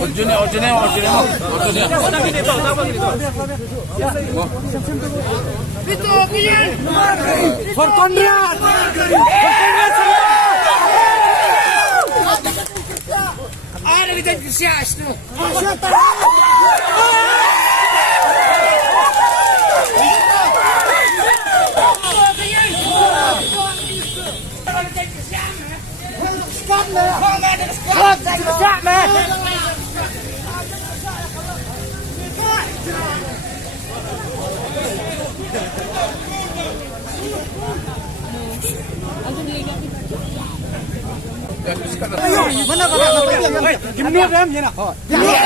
Original. Itu kian. For Conrad. Ada di tangan sias tu. Stop, man. Mana kau? Gimana dia? Gimana? Gimana?